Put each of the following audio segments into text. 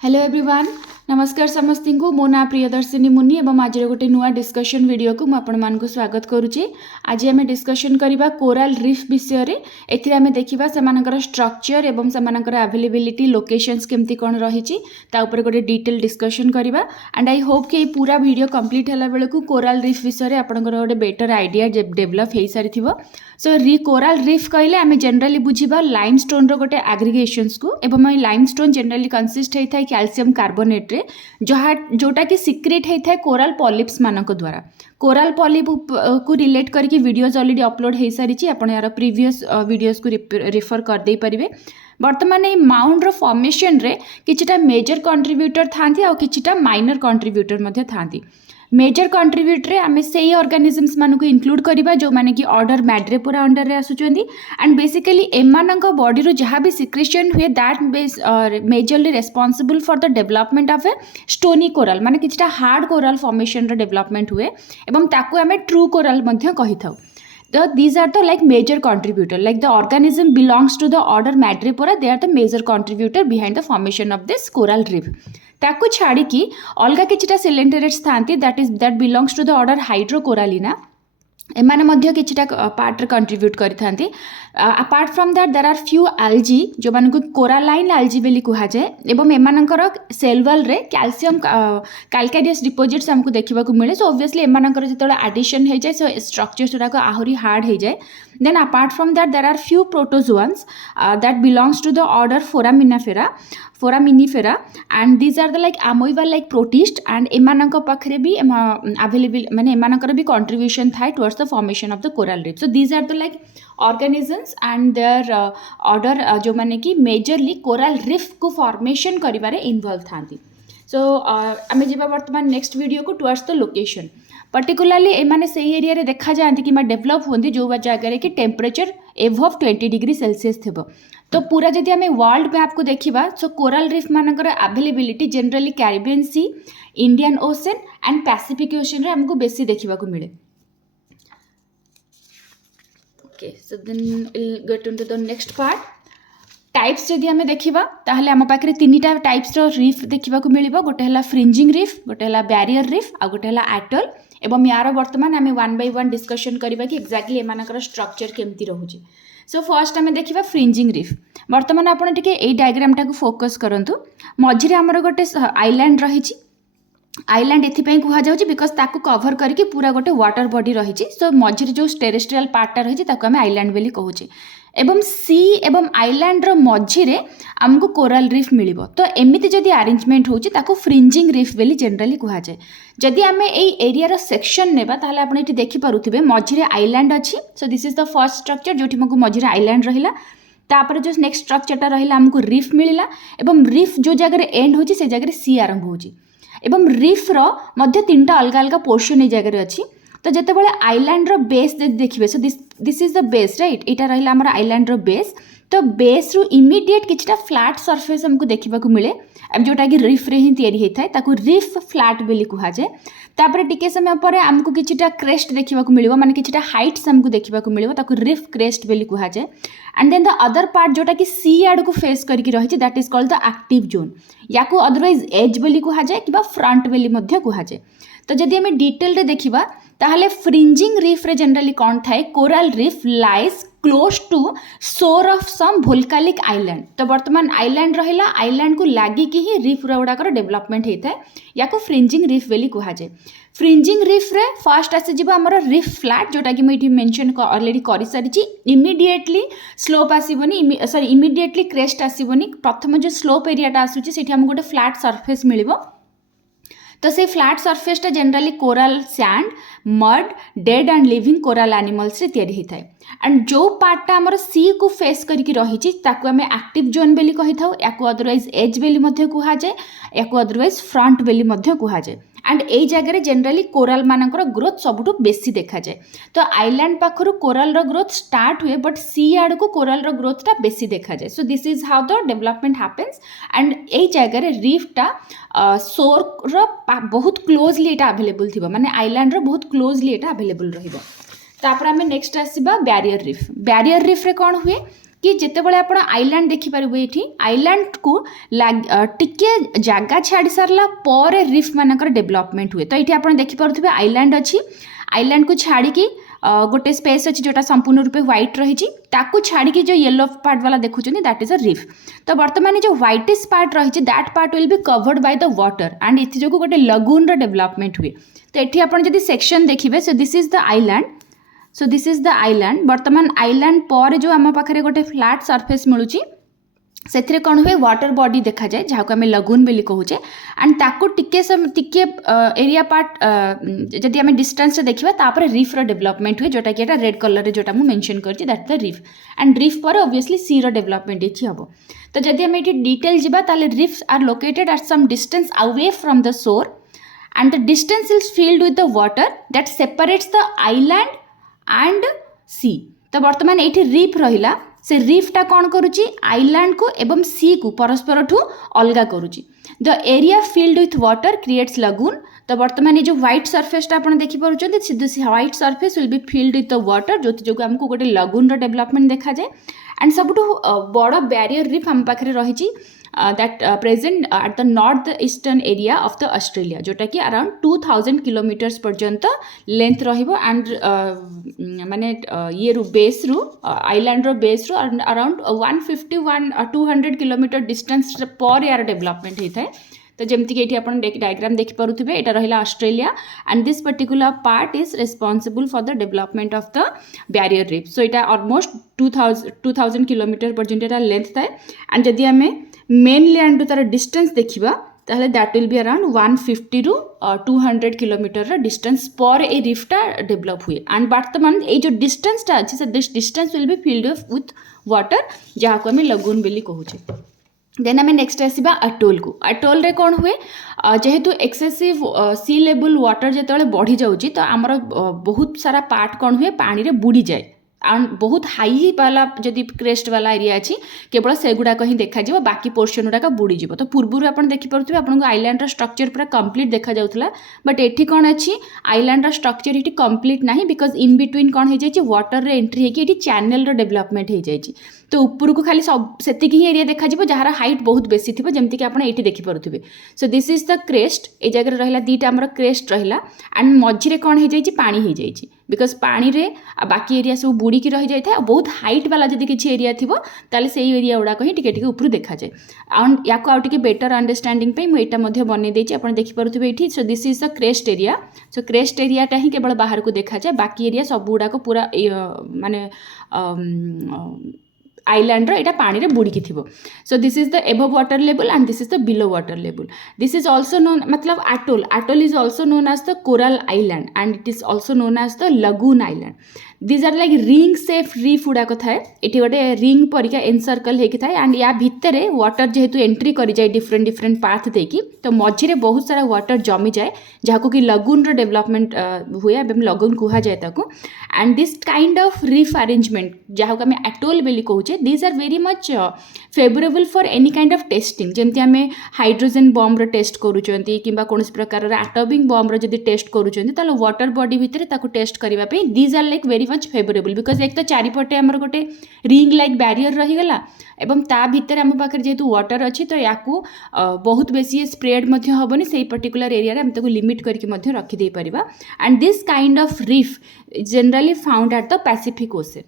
Hello everyone नमस्कार समस्ती को मो ना प्रियदर्शिनी मुनि एवं आज गोटे नुआ डिस्कशन वीडियो को मुझे स्वागत करुच्ची। आज आम डिस्कशन करवा कोराल रीफ विषय रे। एथिरे आमे देखिबा सेमानकर स्ट्रक्चर एवं सेमानकर अवेलेबिलिटी लोकेशंस केमती कोन रहिछि ता ऊपर गोटे डिटेल डिस्कशन करवा। एंड आई होप कि पूरा वीडियो कंप्लीट होला बेले को कोराल रीफ विषय रे आपनकर गोटे बेटर आइडिया डेवलप हो सारिथिबो। सो कोराल रीफ कहले आमे जनरली बुझिबा लाइमस्टोन रो गोटे एग्रीगेशंस को एवं लाइमस्टोन जनरली कंसिस्ट होता है कैल्शियम कार्बोनेट रे जोटा कि सिक्रेट होता है कोराल पॉलिप्स मानक द्वारा। कोराल पॉलिप को रिलेट करके वीडियोज ऑलरेडी अपलोड हो सारी आपण यार प्रीवियस वीडियोज को रिफर कर दे परिबे। वर्तमान ये माउंड रो फॉर्मेशन रे किछटा मेजर कंट्रीब्यूटर थांती और किछटा माइनर कंट्रीब्यूटर मध्ये थांती। मेजर कंट्रीब्यूटर आमे सेही ऑर्गेनिजम्स मानको इंक्लूड करिबा जो माने कि ऑर्डर मैड्रेपोरा अंडर रे आसुचंदी। एंड बेसिकली एमानक बॉडी रो जहाँ भी सिक्रेशन हुए that majorly responsible for the development of a stony coral माने किछटा हार्ड कोराल फॉर्मेशन रो डेवलपमेंट हुए एवं ताकू आमे ट्रू कोराल मध्ये कहिथाउ। So these are the like major contributor, like the organism belongs to the order Madrepora. They are the major contributor behind the formation of this coral reef. ताकू छाड़ी की अलगा किछटा सिलेंडरेट्स थांती that belongs to the order Hydrocorallina. एमाने मध्य किछटा part contribute करिथांती। Apart from that there are few algae जो मानको कोरालाइन एल्जी बेली कुहा जाय एवं एमानकर सेल वॉल रे कैल्शियम कैल्कारियस डिपोजिट्स हमको देखिबा को मिले। सो ऑब्वियसली एमानकर जेतोला एडिशन हे जाय सो स्ट्रक्चर्स गुडा को आहुरी हार्ड हे जाय। Then apart from that there are few protozoans that belongs to the order Foraminifera and these are the like amoeba like protist and एमानक पाखरे भी अवेलेबल माने एमानकर भी कंट्रीब्यूशन थाय towards the formation of the coral reef. So these are the like organisms and their order जो माने कि majorly coral reef को formation करिबारे involve थांती। So आमे जेबा वर्तमान next video को towards the location particularly एमाने सही एरिया रे देखा जाती कि डेवलप होती जो जगह कि टेम्परेचर एभव 20 डिग्री सेल्सियस थेबो। तो पूरा जदि आमे वर्ल्ड मैप को देखिबा सो कोराल रीफ मानकर availability generally Caribbean Sea Indian Ocean and Pacific Ocean रे हमको बेसी देखिबा को मिले। Okay, so then we'll get into the next part. Types जदि आमे देखिबा ताहले आम पाखरे तीनटा टाइप्स रो रीफ देखिबा को मिलिबो। गोटे हला फ्रिंजिंग रीफ, गोटे हला बैरियर रीफ आ गोटे हला एटल। एवं यार वर्तमान आमे वन बाय वन डिस्कशन करबा कि एक्जेक्टली एमानकर स्ट्रक्चर केमती रहउची। सो फर्स्ट आमे देखिबा फ्रिंजिंग रीफ। वर्तमान आपण टिके एई डायग्राम टाको फोकस करंतु। मझिरे हमर गोटे आइलैंड रहिची। आइलैंड एथिपाई कुहा जाउची बिकॉज ताको कवर करके पूरा गोटे वाटर बॉडी रहिची। सो मझिरे जो टेरेस्ट्रियल पार्टटा रहिची ताको आमे आइलैंड बेली कहूचे। एवं सी एवं आइलैंड रो मझिरे हमको कोराल रीफ मिलिबो। तो एमिति जदि अरेंजमेंट होची ताको फ्रिंजिंग रीफ बेली जनरली कुहा जाय। जदि आमे एई एरिया रो सेक्शन नेबा ताहले आपण एठी देखि पारुथिबे मझिरे आइलैंड अछि। So this is the first structure जोठी हमको मझिरे आइलैंड रहिला। तापर जो नेक्स्ट स्ट्रक्चरटा रहिला हमको रीफ मिलिला एवं रीफ जो जगह एंड होची से जगह सी आरंभ होची। एवं रीफ रो मध्य तीनटा अलग अलग पोर्शन ए जगह अच्छी। तो जिते बड़े आइलैंड रो बेस देखिए सो this is the base right एटा रहिला हमर आइलैंड रो बेस। तो बेस रु इमीडिएट किछटा फ्लैट सरफेस हमको देखिबा को मिले जोटा कि रीफ रे ही तयारी हेथाय ताकू रीफ फ्लैट बेली कुहा जाय। तापर टिके समय पर हमको किछटा क्रेस्ट देखिबा को मिलिबो माने किछटा हाइट्स हमको देखिबा को मिलिबो ताकू रीफ क्रेस्ट बेली कुहा जाय। And then the other part जोटा कि सी आड़ को फेस करके रहिछि that is called the active zone. याकू अदरवाइज एज बेली कुहा जाय किबा फ्रंट बेली मध्य कुहा जाय। तो जदि हमें डिटेल रे देखिबा ताहले फ्रिंजिंग रीफ रे जनरली कोन थाए coral reef lies close to shore of some volcanic island. तो वर्तमान आइलैंड रहिला आइलैंड को लागी कि ही रीफ गुड़ाकर डेवलपमेंट होता है या फ्रिंजिंग रीफ बेली कुहा जाय। फ्रिंजिंग रीफ रे फर्स्ट आसी जिबा हमर रीफ फ्लैट जोटा कि मैं मेंशन ऑलरेडी करि सारिची। इमीडिएटली स्लोप आसीबोनी सॉरी इमीडिएटली क्रेस्ट आसीबोनी। प्रथम जो स्लोप एरियाटा आसुची सेठी हम गोटे फ्लैट सरफेस मिलिबो। तो से फ्लैट सरफेसटा generally coral sand mud dead and living coral animals रे तयारी होता है। एंड जो पार्टा हमर सी को फेस करके रहिची ताकू हमें एक्टिव जोन बेली कहि थाउ याकू अदरवाइज एज बेली मध्य कुहा जाय याकू अदरवाइज फ्रंट बेली मध्य कुहा जाय। एंड एई जगह रे जनरली कोराल मानकर ग्रोथ सबुठु बेसी देखा जाए। तो आइलैंड पाखरु कोराल रो ग्रोथ स्टार्ट हुए बट सी आड़ को कोराल रो ग्रोथ टा बेसी देखा जाए। So this is how the development happens. And एई जगह रे रीफ टा सोर रो बहुत क्लोजली एटा अवेलेबल थिबो माने आइलैंड रो बहुत क्लोजली एटा अवेलेबल रहिबो। तापर हमें नेक्स्ट आसीबा बैरियर रीफ। बैरियर रीफ रे कोन हुए कि जितेबाला आप आइलैंड देखिपारे ये आइलैंड को टिके जगह छाड़ी सारा पर रिफ मानकर डेवलपमेंट हुए। तो ये आप देखिपे आइलैंड अच्छी आइलैंड को छाड़ी गोटे स्पेस अच्छी जोटा संपूर्ण रूपे व्हाइट रही छाड़ी जो येलो पार्ट वाला देखुं दैट इज अ रिफ। तो बर्तमान जो व्हाइटिश पार्ट रही that part will be covered by the water and इथि जो गोटे लगून रो डेवलपमेंट हुए। तो ये आप सेक्शन देखिए सो this is the island so this is the island बर्तमान आइलैंड पर जो आम पाखे गोटे फ्लैट सरफेस मिलूँ से कौन हुए वाटर बॉडी देखा जाए जहाँ को आम लगून बोली कहूचे एंड ताकू टिके एरिया पार्ट जदि आम डिस्टेंस देखा तापर रिफ रो डेवलपमेंट हुए जोटा कि रेड कलर रे जोटा मेंशन करछि दैट द रिफ एंड रिफ पर ऑब्वियसली सी रो डेवलपमेंट ये हम। तो जदि आम ये डिटेल जीवा ताले reefs are located at some distance away from the shore and the distance is filled with the water that separates the island and sea. तो बर्तमान ये रिफ रहिला से रिफ्टा कौन करुच्ची आइलैंड को एवं सी को परस्पर ठू अलगा करुच्ची। The area filled with water creates lagoon. तो बर्तमान ये जो व्हाइट सरफेसटा आप देखिपुं white surface will be filled with the water जो जो आमको गोटे लगून डेवलपमेंट देखा जाए एंड सबुठू बड़ बैरियर रिफ आम पाखे रही that present at the north eastern area of the Australia जोटा कि अराउंड 2000 किलोमीटर्स पर्यंत लेंथ रहिबो एंड माने ये रु बेस रु आइलैंड रो बेस रु अराउंड 150-200 किलोमीटर डिस्टेंस पर यार डेवलपमेंट होता है। तो जमती कि आप डायग्राम देखिपे यहाँ रहा Australia and this particular part is responsible for the development of the barrier reef. So यहाँ ऑलमोस्ट 2000 किलोमीटर पर्यंत लेंथ थाए एंड जदि आम मेन लैंड तार डिस्टेंस देखा ताहले that will be around 150 to 200 kilometre distance पर ए रिफ्टा डेवलप हुए एंड बर्तमान ये जो डिस्टेंसटा अच्छे से this distance will be filled with water जहाँ को आम लगून बोली कहूचे। देन आम नेक्स्ट आसवा अटोल को। अटोल रे कौन हुए जेहेतु एक्सेसिव सी लेवल वाटर जो बढ़ी जाऊँगी तो आमर बहुत सारा पार्ट कौन हुए पानी रे बुड़ी जाए एंड बहुत हाई वाला जदि क्रेस्ट वाला एरिया अच्छी केवल से गुड़ाक ही देखा बाकी पोर्शन गुड़ाक बुड़ीज। तो पूर्व आप देखिपे आपको आइलैंड स्ट्रक्चर पूरा कंप्लीट देखा जाउथला बट एठी कौन अच्छी आइलैंड स्ट्रक्चर ये कंप्लीट ना बिकज इन बिटवीन कौन हो वाटर रे एंट्री होगी चैनल डेवलपमेंट हो जाए। तो ऊपर को खाली सब से ही एरिया देखा जार हाइट बहुत बेसी थी जमीक आप ये देखिपे। So this is the crest ये जगह रहा दुईटा आमर क्रेस्ट रहा एंड मझे कौन हो जाए पानी हो जाए बिकज पानी रे बाकी एरिया सब बुड़ी रही जाए बहुत हाइट वाला जब किसी एरिया थी ताले से एरिया गुड़ाक ही टिके ऊपर देखा जाए एंड या आउे बेटर अंडरस्टैंडिंग मुझे बनई देती आप देखिपे ये। So this is the crest area. So crest एरियाटा ही केवल बाहर को देखा जाए बाकी एरिया सब गुड़ाक पूरा माने आइलैंड रो पानी रे बुड़ी थी। So this is the above water level and this is the below water level. This is also known मतलब atoll is also known as the coral island and it is also known as the lagoon island. These are like ring shape reef गुड़ाक थाए ये गोटे ring परिका encircle होता है and या भितर water जेहेतु एंट्री कर जाए डिफरेंट डिफरेंट पाथ देकी तो मझे बहुत सारा वाटर जमी जाए जहाँ कि लगून रो डेवलपमेंट हुए एवं लगून कह जाए and this kind of reef arrangement जहाँ को आम एटोल बोली कहूचे these are very much favourable for any kind of testing जमती आम हाइड्रोजन बम्बर टेस्ट करूँ कि कौन प्रकार एटॉमिक बम्बर जब टेस्ट करूँ वाटर बॉडी भितर टेस्ट करने these are like very much favourable because एक तो चारिपटे आमर गोटे रिंग लाइक बैरियर रहीगला एवं ता भितर आम पाखे जेहेतु वाटर अच्छी तो या बहुत बेसी स्प्रेड हेनी से पर्टिकुलर एरिया रे आम लिमिट करके रखिदे पारिबा and this kind of reef generally found at the Pacific Ocean.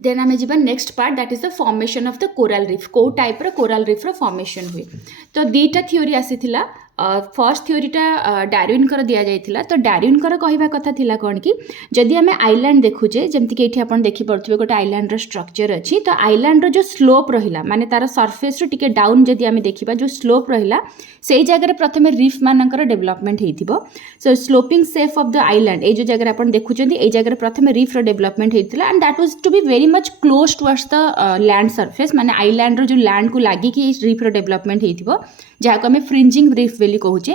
Then आम जा next part that is the formation of the coral reef को टाइप रो कोरल रिफ रो फॉर्मेशन हुए। तो दुईटा थ्योरी आसीथिला फर्स्ट थ्योरीटा डार्विन कर दि जाइथिला। तो डार्विन कर कहवा कथा थिला कौन कि जदि आम आइलैंड देखुचे जमती ये आप देखिपे गोटे आइलैंड स्ट्रक्चर अच्छी तो आइलैंड जो स्लोप रहा माने तार सरफेस टिके डाउन जदि आम देखा जो स्लोप रहा से जगह प्रथम रिफ मानकर डेवलपमेंट हो। So sloping shape of the island ये जो जगह आप देखुं ये जगह प्रथम रिफ डेवलपमेंट होता and that was to be very much close towards the land surface माने आइलैंड जो लैंड को लगिकी रिफ डेवलपमेंट हो जहाँ को आम फ्रिंजिंग रिफ बोली कहूचे।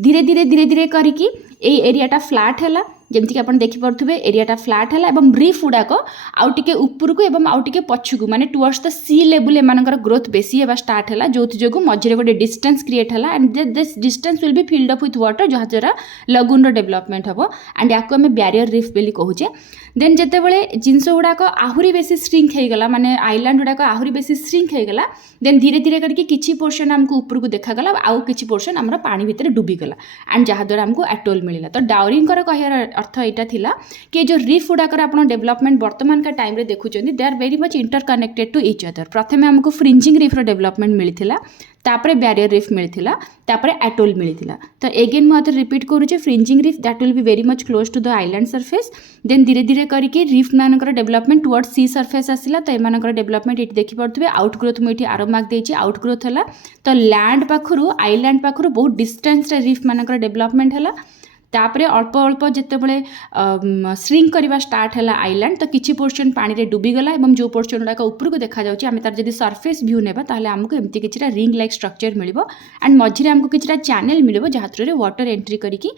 धीरे धीरे करके एरियाटा फ्लैट है जमती कि देखिपे एरियाटा फ्लाट है और रीफ गुड़ाक आउ टिके उपरकू एवं आउ टिके पछकू माने टुवर्ड्स द सी लेवल एमानकर ग्रोथ बेसी हेबा स्टार्ट है जो जो मझे गोटे डिस्टेंस क्रिएट है and this distance will be filled up with water जहाँ द्वारा लगुन डेवलपमेंट हम एंड या आम बैरियर रीफ बोली कहूचे देन जितेबाला जिनस गुड़ाक आहरी बेसी श्रिंक होगला माने आइलैंड गुड़ाक आहरी बेसी श्रिंक होगला देन धीरे धीरे करके किछि पोर्शन आमको ऊपर को देखागला आउ किछि पोर्शन आमर पानी भितर डूबीगला एंड जहाँद्वारा आमको एटोल मिलला तो डाउरिंग कहर अर्थ यहाँ थिला कि जो रीफ गुड़ाकर आप डेवलपमेंट वर्तमान का टाइम रे देखुचंदी they are very much interconnected to each other प्रथमे आमको फ्रिंजिंग रीफ रो डेवलपमेंट मिलथिला तापरे बैरियर रीफ मिलथिला तापरे एटोल मिलथिला तो एगेन मैं रिपीट करूचे fringing reef that will be very much close to the island surface then धीरे धीरे करके रीफ मानकर डेवलपमेंट टुवर्ड सी सरफेस आसिला तो एमानकर डेवलपमेंट ये देखि पड़थबे आउट ग्रोथ मुझे आरो मार्क देछि आउट ग्रोथ है तो लैंड पाखरु आइलैंड पाखरु बहुत डिस्टेंस रे रीफ मानकर डेवलपमेंट है तापरे अल्प अल्प जितेबाला श्रिंक करवा स्टार्ट है आइलैंड तो किसी पोर्शन पानी रे डूबीगला और जो पोर्शन गुड़ाक ऊपर को देखा जाउछि आमे तार जदि सरफेस व्यू नेबा ताहले आमको एमती किछिटा रिंग लाइक स्ट्रक्चर मिलिबो एंड मझिरे आमको किछिटा चैनल मिलिबो जहाँ थ्रू वाटर एंट्री करिकी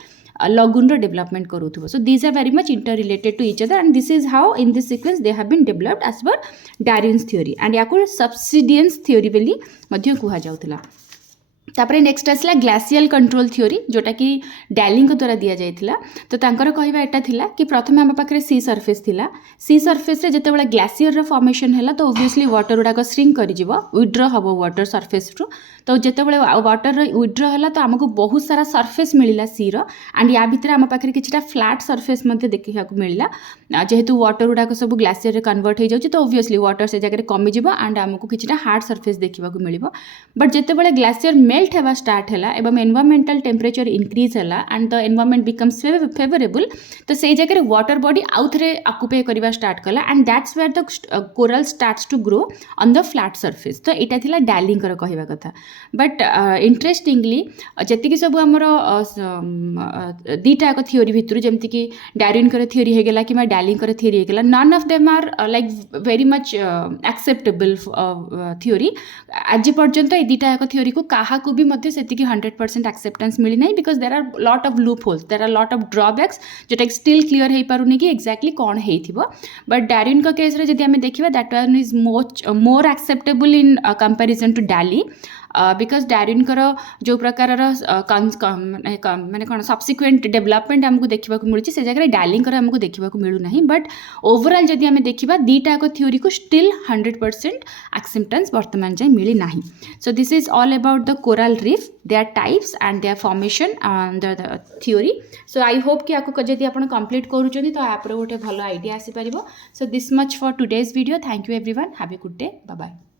लगुन रो डेवलपमेंट करूथबो so these are very much interrelated to each other and this is how in this sequence they have been developed as per Darwin's theory and याको subsidence theory बोली मध्य कुहा जाउथला तापरे next आसला glacial control theory जोटा कि daily द्वारा दि जाइथिला तो तांकर कहवा एटा थिला कि प्रथमे आम पाखरे सी सरफेस थिला सी सरफेस रे जेतेबेला ग्लासियर रो फॉर्मेशन हैला तो ऑब्वियसली वाटर गुड़ाक श्रिंक करि जिवो विथड्र हबो वाटर सरफेस रु तो जेतेबेला वाटर विथड्र हैला तो आमको बहुत सारा सरफेस मिलिला सी रो एंड या भितर आम पाखरे किछटा फ्लैट सरफेस मध्ये देखिया को मिलिला जेहेतु वाटर गुड़ाक सब ग्लासियर रे कन्वर्ट हो जाउछि तो ऑब्वियसली वाटर से जगह कमी जिवो एंड आमको किछटा हार्ड सरफेस देखिबा को मिलिबो बट जेतेबेला ग्लासियर मेल्ट हेबा स्टार्ट है एवं एनवायरमेंटल टेम्परेचर इंक्रीज है and the environment becomes favourable तो से जगह वाटर बॉडी आउ थे ऑक्युपाई करवा स्टार्ट कला and that's where the coral starts to grow on the flat surface तो यहाँ थिला डार्लिंगर कहवा कथा बट इंटरेस्टिंगली जी सब आमर दीटा थ्योरी भितर जमीक डार्विनकर थ्योरी होगला कि डार्लिंगर थ्योरी होगला none of them are like very much acceptable theory आज पर्यंत ये दीटा थ्योरी को क्या भी से 100% एक्सेप्टेंस मिली नहीं because there are lot of loopholes there are lot of drawbacks जोटा स्टिल क्लीयर हो पारुनी कि एक्जाक्टली कौन हो बट डार्विन का केस रे जदि आमे देखिबा that one is more acceptable in comparison to Daly because डार्विनकर जो प्रकार माने कौन सब्सिक्वेंट डेवलपमेंट आमको देखा मिलूँ से जगह डार्लिंगर आमको देखा मिलूना बट ओवरऑल जदि आमे देखिबा दीटा थ्योरी को स्टिल 100% एक्सेप्टेंस वर्तमान जाए मिली ना सो this is all about the coral reef there types and there formation the theory so I hope कि आपको जदि आप कंप्लीट करूँ तो आप गोटे भल आइडिया आसी पार so this much for today's video thank you everyone have a good day bye bye.